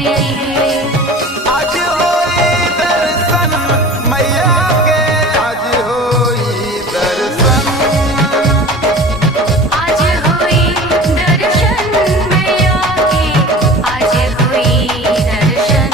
मुरियई है। आज होई दर्शन मैया के, आज होई दर्शन, आज होई दर्शन मैया के, आज होई दर्शन।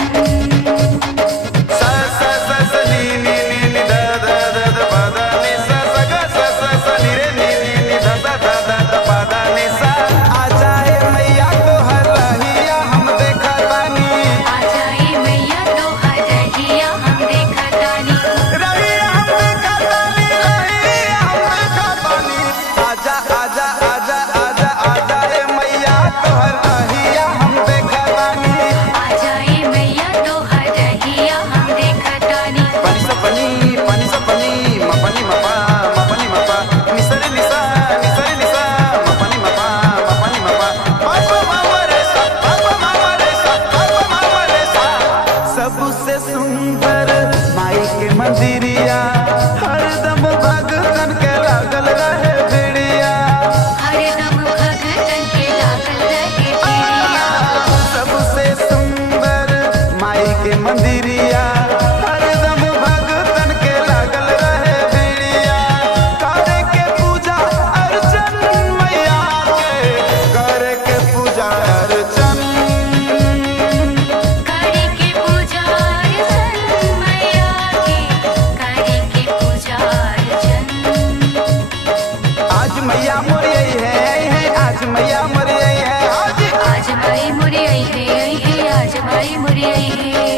सा सा सा सा नी नी नी नी दा दा दा दा पा दा नी सा सा गा सा सा सा नी रे नी नी नी दा दा दा दा दा पा दा नी सा। आ जाए मैया तो हर रहिया हम देखा तानी, आ जाए मैया तो हर रहिया हम देखा तानी। रहिया हम देखा तानी, रहिया हम देखा तानी। आजा आजा आजा आजा आजा ए मैया तो हर रहिया हम देखा तानी। आ जाए मैया तो हर रहिया हम देखा तानी। pani sa pani ma pani ma pa ni sa re ni sa ma pani ma pa ma re sa pa ma re sa। सबसे सुंदर माई के मंदिरिया, हरदम भगतन के लागल रहे भिड़िया। हरदम भगतन के लागल रहे भिड़िया। सबसे सुंदर माई के मंदिरिया, हरदम भगतन के लागल रहे भिड़िया। करे के पूजा अर्चन मैया के, करे के पूजा अर्चन, करे के पूजा अर्चन मैया के, करे के पूजा अर्चन। आज मैया मोरियई है, आज मैया मोरियई है, आज आज माई मुरियई है, आज माई मुरियई है।